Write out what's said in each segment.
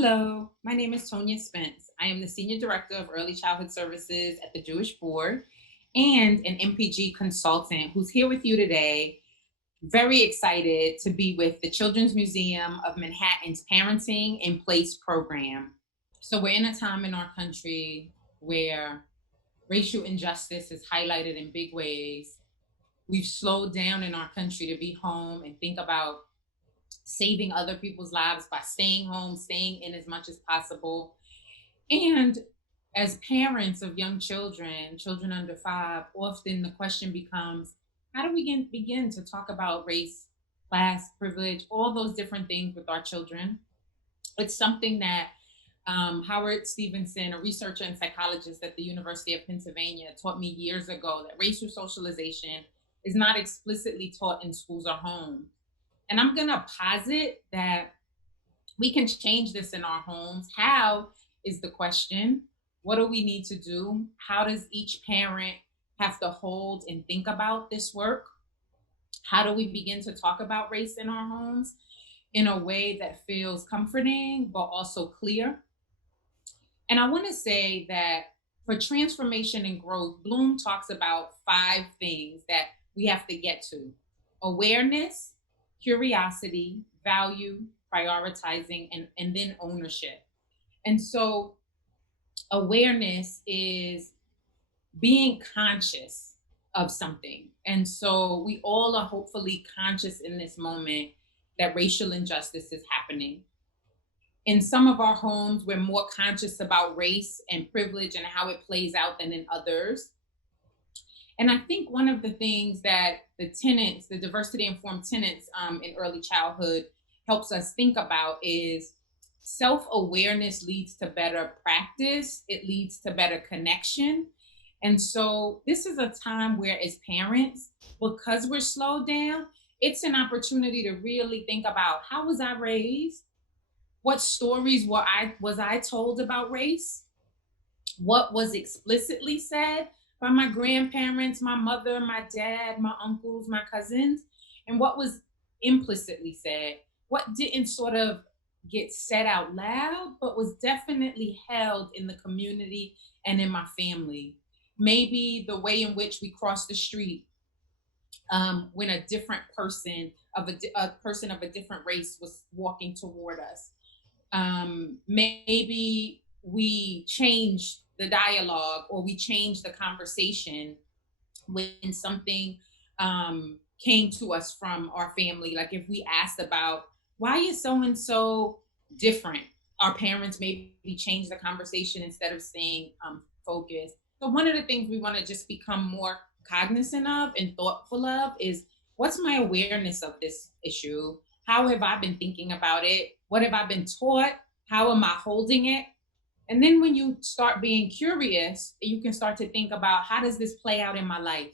Hello, my name is Tonia Spence. I am the Senior Director of Early Childhood Services at the Jewish Board and an MPG consultant who's here with you today. Very excited to be with the Children's Museum of Manhattan's Parenting in Place program. So, we're in a time in our country where racial injustice is highlighted in big ways. We've slowed down in our country to be home and think about saving other people's lives by staying home, staying in as much as possible. And as parents of young children, children under 5, often the question becomes, how do we begin to talk about race, class, privilege, all those different things with our children? It's something that Howard Stevenson, a researcher and psychologist at the University of Pennsylvania, taught me years ago that racial socialization is not explicitly taught in schools or homes. And I'm going to posit that we can change this in our homes. How is the question? What do we need to do? How does each parent have to hold and think about this work? How do we begin to talk about race in our homes in a way that feels comforting but also clear? And I want to say that for transformation and growth, Bloom talks about 5 things that we have to get to: awareness, curiosity, value, prioritizing, and then ownership. And so, awareness is being conscious of something. And so, we all are hopefully conscious in this moment that racial injustice is happening. In some of our homes, we're more conscious about race and privilege and how it plays out than in others. And I think one of the things that the tenants, the diversity informed tenants in early childhood helps us think about is self awareness leads to better practice, it leads to better connection. And so this is a time where, as parents, because we're slowed down, it's an opportunity to really think about, how was I raised? What stories was I told about race? What was explicitly said by my grandparents, my mother, my dad, my uncles, my cousins, and what was implicitly said, what didn't sort of get said out loud, but was definitely held in the community and in my family. Maybe the way in which we cross the street when a different a person of a different race was walking toward us. Maybe we changed the dialogue or we changed the conversation when something came to us from our family. Like if we asked about, why is so and so different, our parents maybe change the conversation instead of saying focus. So one of the things we want to just become more cognizant of and thoughtful of is, what's my awareness of this issue? How have I been thinking about it? What have I been taught? How am I holding it? And then when you start being curious, you can start to think about, how does this play out in my life?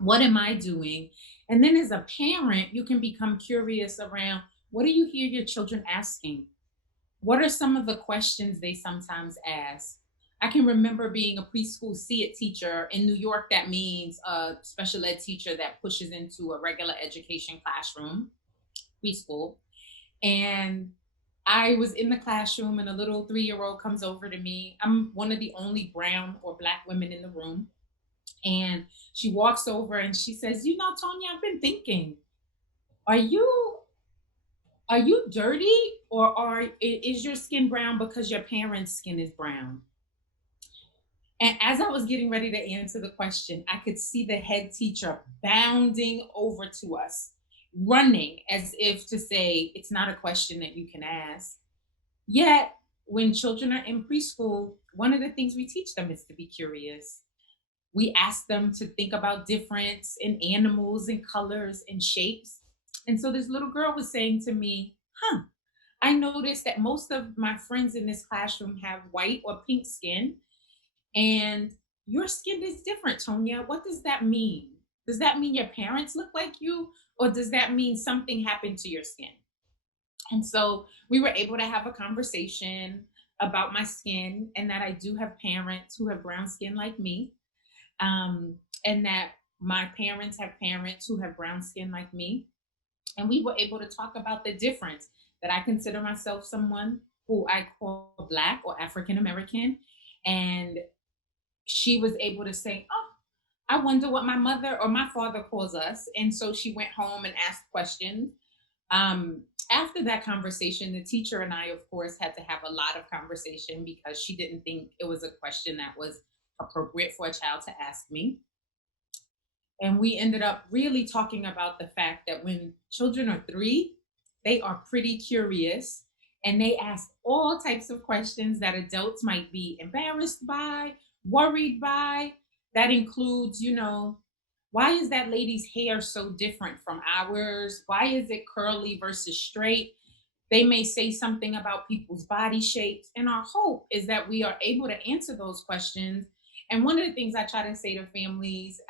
What am I doing? And then as a parent, you can become curious around, what do you hear your children asking? What are some of the questions they sometimes ask? I can remember being a preschool see it teacher in New York. That means a special ed teacher that pushes into a regular education classroom, preschool. And I was in the classroom, and a little 3-year-old comes over to me. I'm one of the only brown or black women in the room. And she walks over and she says, Tonya, I've been thinking, are you dirty, or is your skin brown because your parents' skin is brown? And as I was getting ready to answer the question, I could see the head teacher bounding over to us, running as if to say, it's not a question that you can ask. Yet, when children are in preschool, one of the things we teach them is to be curious. We ask them to think about difference in animals and colors and shapes. And so this little girl was saying to me, I noticed that most of my friends in this classroom have white or pink skin, and your skin is different, Tonya. What does that mean? Does that mean your parents look like you? Or does that mean something happened to your skin? And so we were able to have a conversation about my skin, and that I do have parents who have brown skin like me, and that my parents have parents who have brown skin like me. And we were able to talk about the difference, that I consider myself someone who I call Black or African American. And she was able to say, "Oh, I wonder what my mother or my father calls us." And so she went home and asked questions. After that conversation, the teacher and I, of course, had to have a lot of conversation because she didn't think it was a question that was appropriate for a child to ask me. And we ended up really talking about the fact that when children are 3, they are pretty curious and they ask all types of questions that adults might be embarrassed by, worried by. That includes, why is that lady's hair so different from ours? Why is it curly versus straight? They may say something about people's body shapes. And our hope is that we are able to answer those questions. And one of the things I try to say to families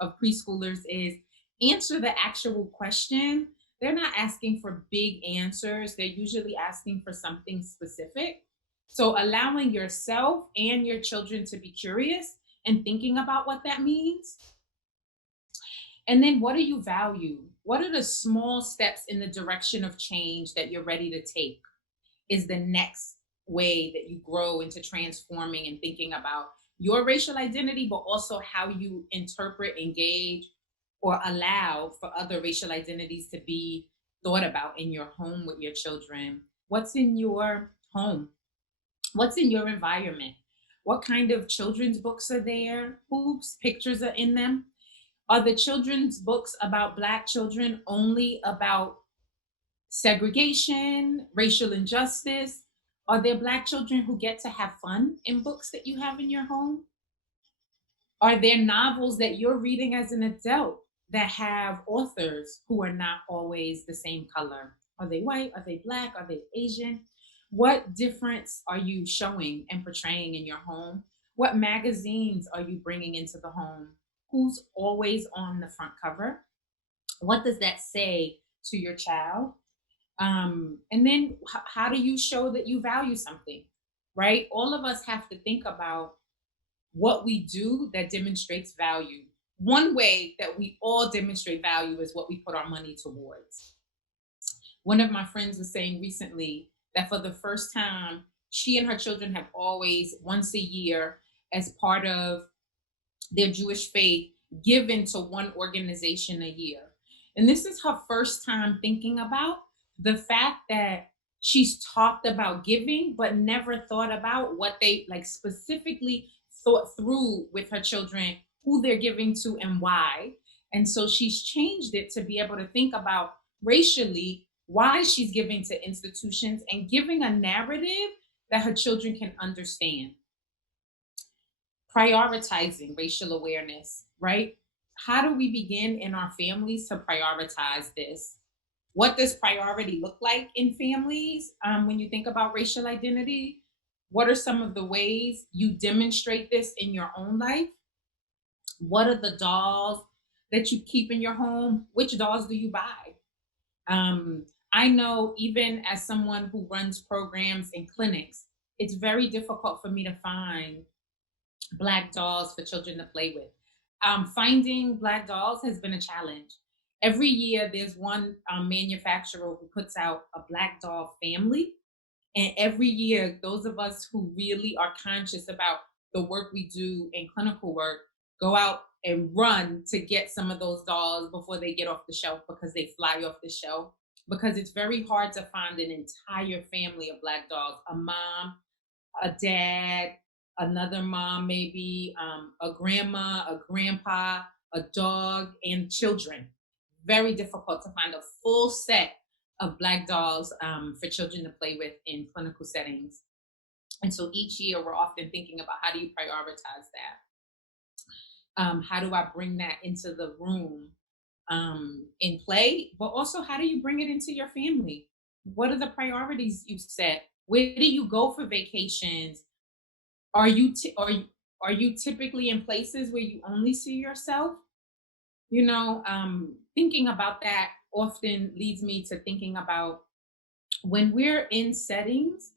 of preschoolers is answer the actual question. They're not asking for big answers, they're usually asking for something specific. So, allowing yourself and your children to be curious and thinking about what that means. And then what do you value? What are the small steps in the direction of change that you're ready to take? Is the next way that you grow into transforming and thinking about your racial identity, but also how you interpret, engage, or allow for other racial identities to be thought about in your home with your children. What's in your home? What's in your environment? What kind of children's books are there? Whose pictures are in them? Are the children's books about Black children only about segregation, racial injustice? Are there Black children who get to have fun in books that you have in your home? Are there novels that you're reading as an adult that have authors who are not always the same color? Are they white? Are they Black? Are they Asian? What difference are you showing and portraying in your home? What magazines are you bringing into the home? Who's always on the front cover? What does that say to your child? And then how do you show that you value something, right? All of us have to think about what we do that demonstrates value. One way that we all demonstrate value is what we put our money towards. One of my friends was saying recently that for the first time, she and her children have always, once a year, as part of their Jewish faith, given to one organization a year. And this is her first time thinking about the fact that she's talked about giving, but never thought about what they like specifically thought through with her children, who they're giving to and why. And so she's changed it to be able to think about racially why she's giving to institutions and giving a narrative that her children can understand. Prioritizing racial awareness, right? How do we begin in our families to prioritize this? What does priority look like in families when you think about racial identity? What are some of the ways you demonstrate this in your own life? What are the dolls that you keep in your home? Which dolls do you buy? I know even as someone who runs programs and clinics, it's very difficult for me to find Black dolls for children to play with. Finding Black dolls has been a challenge. Every year, there's one manufacturer who puts out a Black doll family. And every year, those of us who really are conscious about the work we do in clinical work go out and run to get some of those dolls before they get off the shelf because they fly off the shelf. Because it's very hard to find an entire family of Black dolls, a mom, a dad, another mom, maybe a grandma, a grandpa, a dog, and children. Very difficult to find a full set of Black dolls for children to play with in clinical settings. And so each year we're often thinking about how do you prioritize that? How do I bring that into the room in play? But also, how do you bring it into your family? What are the priorities you set? Where do you go for vacations? Are you typically in places where you only see yourself? Thinking about that often leads me to thinking about when we're in settings,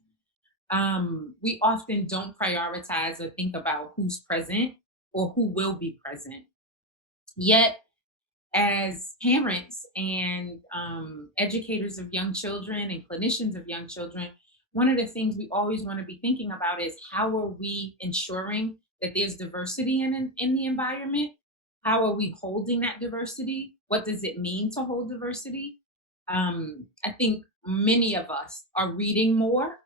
we often don't prioritize or think about who's present or who will be present. Yet, as parents and educators of young children and clinicians of young children, one of the things we always want to be thinking about is how are we ensuring that there's diversity in the environment? How are we holding that diversity? What does it mean to hold diversity? I think many of us are reading more,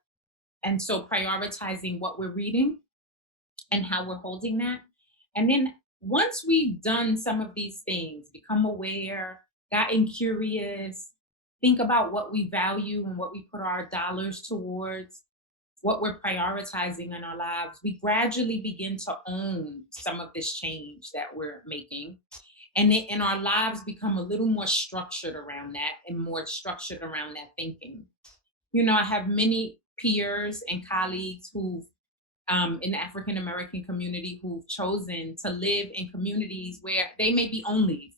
and so prioritizing what we're reading and how we're holding that. And then once we've done some of these things, become aware, gotten curious, think about what we value and what we put our dollars towards, what we're prioritizing in our lives, we gradually begin to own some of this change that we're making. And our lives become a little more structured around that and more structured around that thinking. I have many peers and colleagues who in the African American community who've chosen to live in communities where they may be only.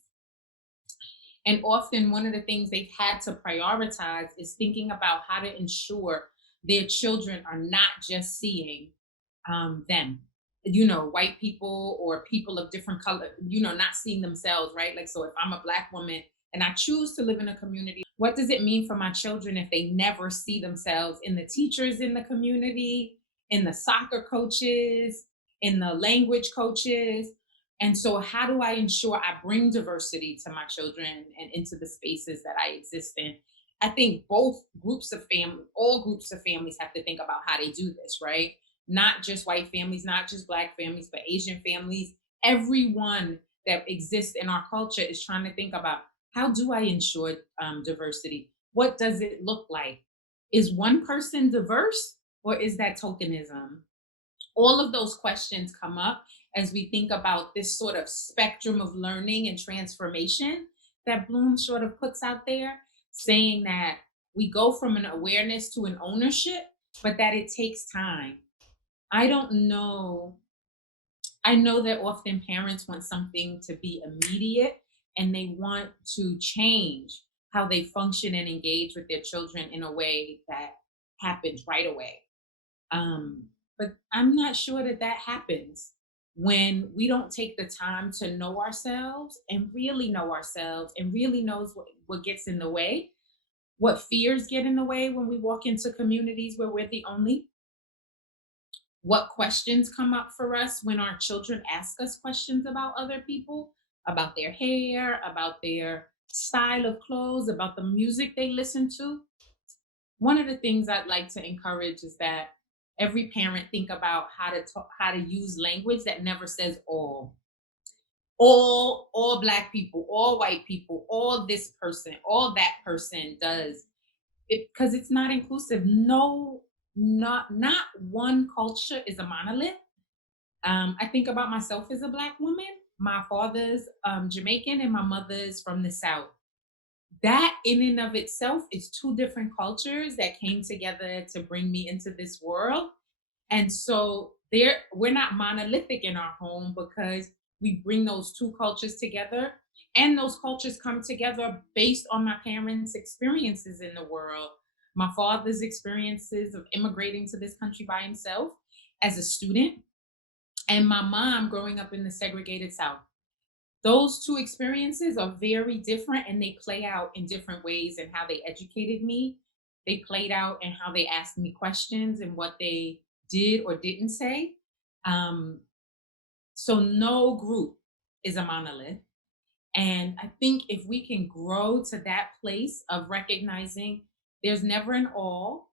And often, one of the things they've had to prioritize is thinking about how to ensure their children are not just seeing them, white people or people of different color, not seeing themselves, right? Like, so if I'm a Black woman and I choose to live in a community, what does it mean for my children if they never see themselves in the teachers in the community, in the soccer coaches, in the language coaches? And so, how do I ensure I bring diversity to my children and into the spaces that I exist in? I think both groups of family, all groups of families have to think about how they do this, right? Not just white families, not just Black families, but Asian families. Everyone that exists in our culture is trying to think about how do I ensure diversity? What does it look like? Is one person diverse or is that tokenism? All of those questions come up as we think about this sort of spectrum of learning and transformation that Bloom sort of puts out there, saying that we go from an awareness to an ownership, but that it takes time. I don't know. I know that often parents want something to be immediate and they want to change how they function and engage with their children in a way that happens right away. But I'm not sure that that happens when we don't take the time to know ourselves and really know ourselves and really knows what gets in the way, what fears get in the way when we walk into communities where we're the only, what questions come up for us when our children ask us questions about other people, about their hair, about their style of clothes, about the music they listen to. One of the things I'd like to encourage is that every parent think about how to talk, how to use language that never says all Black people, all white people, all this person, all that person does it, because it's not inclusive. No, not one culture is a monolith. I think about myself as a Black woman. My father's Jamaican and my mother's from the South. That in and of itself is two different cultures that came together to bring me into this world. And so there we're not monolithic in our home because we bring those two cultures together, and those cultures come together based on my parents' experiences in the world. My father's experiences of immigrating to this country by himself as a student, and my mom growing up in the segregated South. Those two experiences are very different and they play out in different ways in how they educated me. They played out in how they asked me questions and what they did or didn't say. Um, so no group is a monolith. And I think if we can grow to that place of recognizing there's never an all,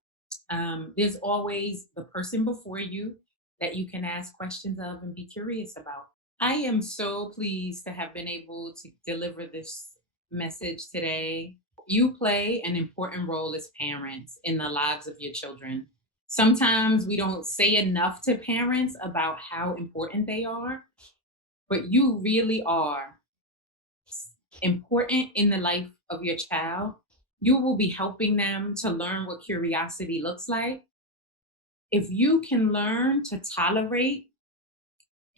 there's always the person before you that you can ask questions of and be curious about. I am so pleased to have been able to deliver this message today. You play an important role as parents in the lives of your children. Sometimes we don't say enough to parents about how important they are, but you really are important in the life of your child. You will be helping them to learn what curiosity looks like. If you can learn to tolerate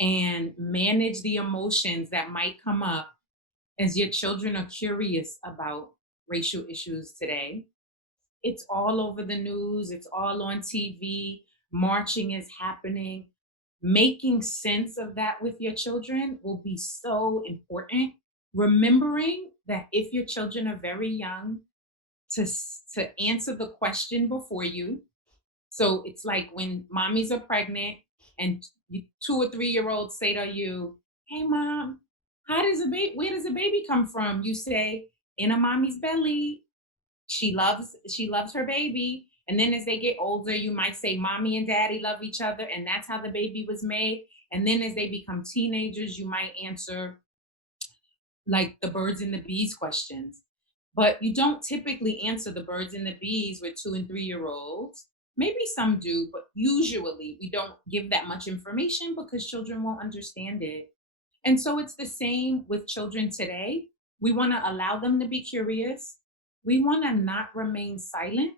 and manage the emotions that might come up as your children are curious about racial issues today. It's all over the news, it's all on TV. Marching is happening. Making sense of that with your children will be so important. Remembering that if your children are very young, to answer the question before you, So it's like when mommies are pregnant and 2 or 3 year olds say to you, "Hey mom, how does a baby where does a baby come from?" You say, "In a mommy's belly." She loves her baby. And then as they get older, you might say mommy and daddy love each other, and that's how the baby was made. And then as they become teenagers, you might answer like the birds and the bees questions. But you don't typically answer the birds and the bees with 2 and 3 year olds. Maybe some do, but usually we don't give that much information because children won't understand it. And so it's the same with children today. We want to allow them to be curious. We want to not remain silent.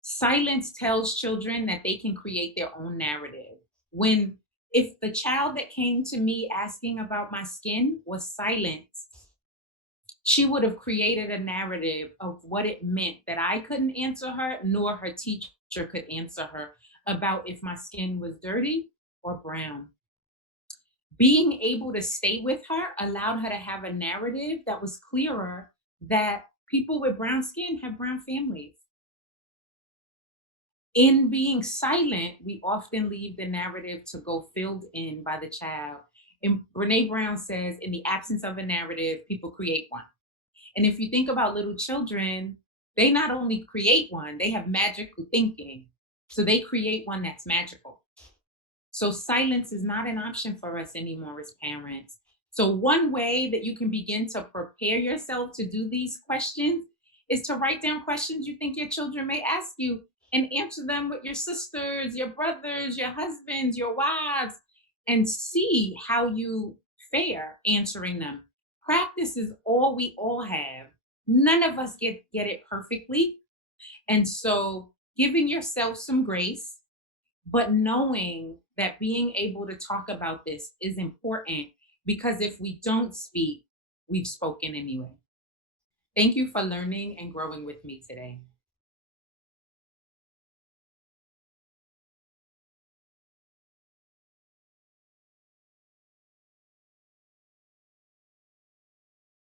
Silence tells children that they can create their own narrative. When if the child that came to me asking about my skin was silent, she would have created a narrative of what it meant that I couldn't answer her, nor her teacher could answer her about if my skin was dirty or brown. Being able to stay with her allowed her to have a narrative that was clearer that people with brown skin have brown families. In being silent, we often leave the narrative to go filled in by the child. And Brene Brown says, in the absence of a narrative, people create one. And if you think about little children, they not only create one, they have magical thinking. So they create one that's magical. So silence is not an option for us anymore as parents. So one way that you can begin to prepare yourself to do these questions is to write down questions you think your children may ask you and answer them with your sisters, your brothers, your husbands, your wives, and see how you fare answering them. Practice is all we all have. None of us get it perfectly. And so giving yourself some grace, but knowing that being able to talk about this is important, because if we don't speak, we've spoken anyway. Thank you for learning and growing with me today.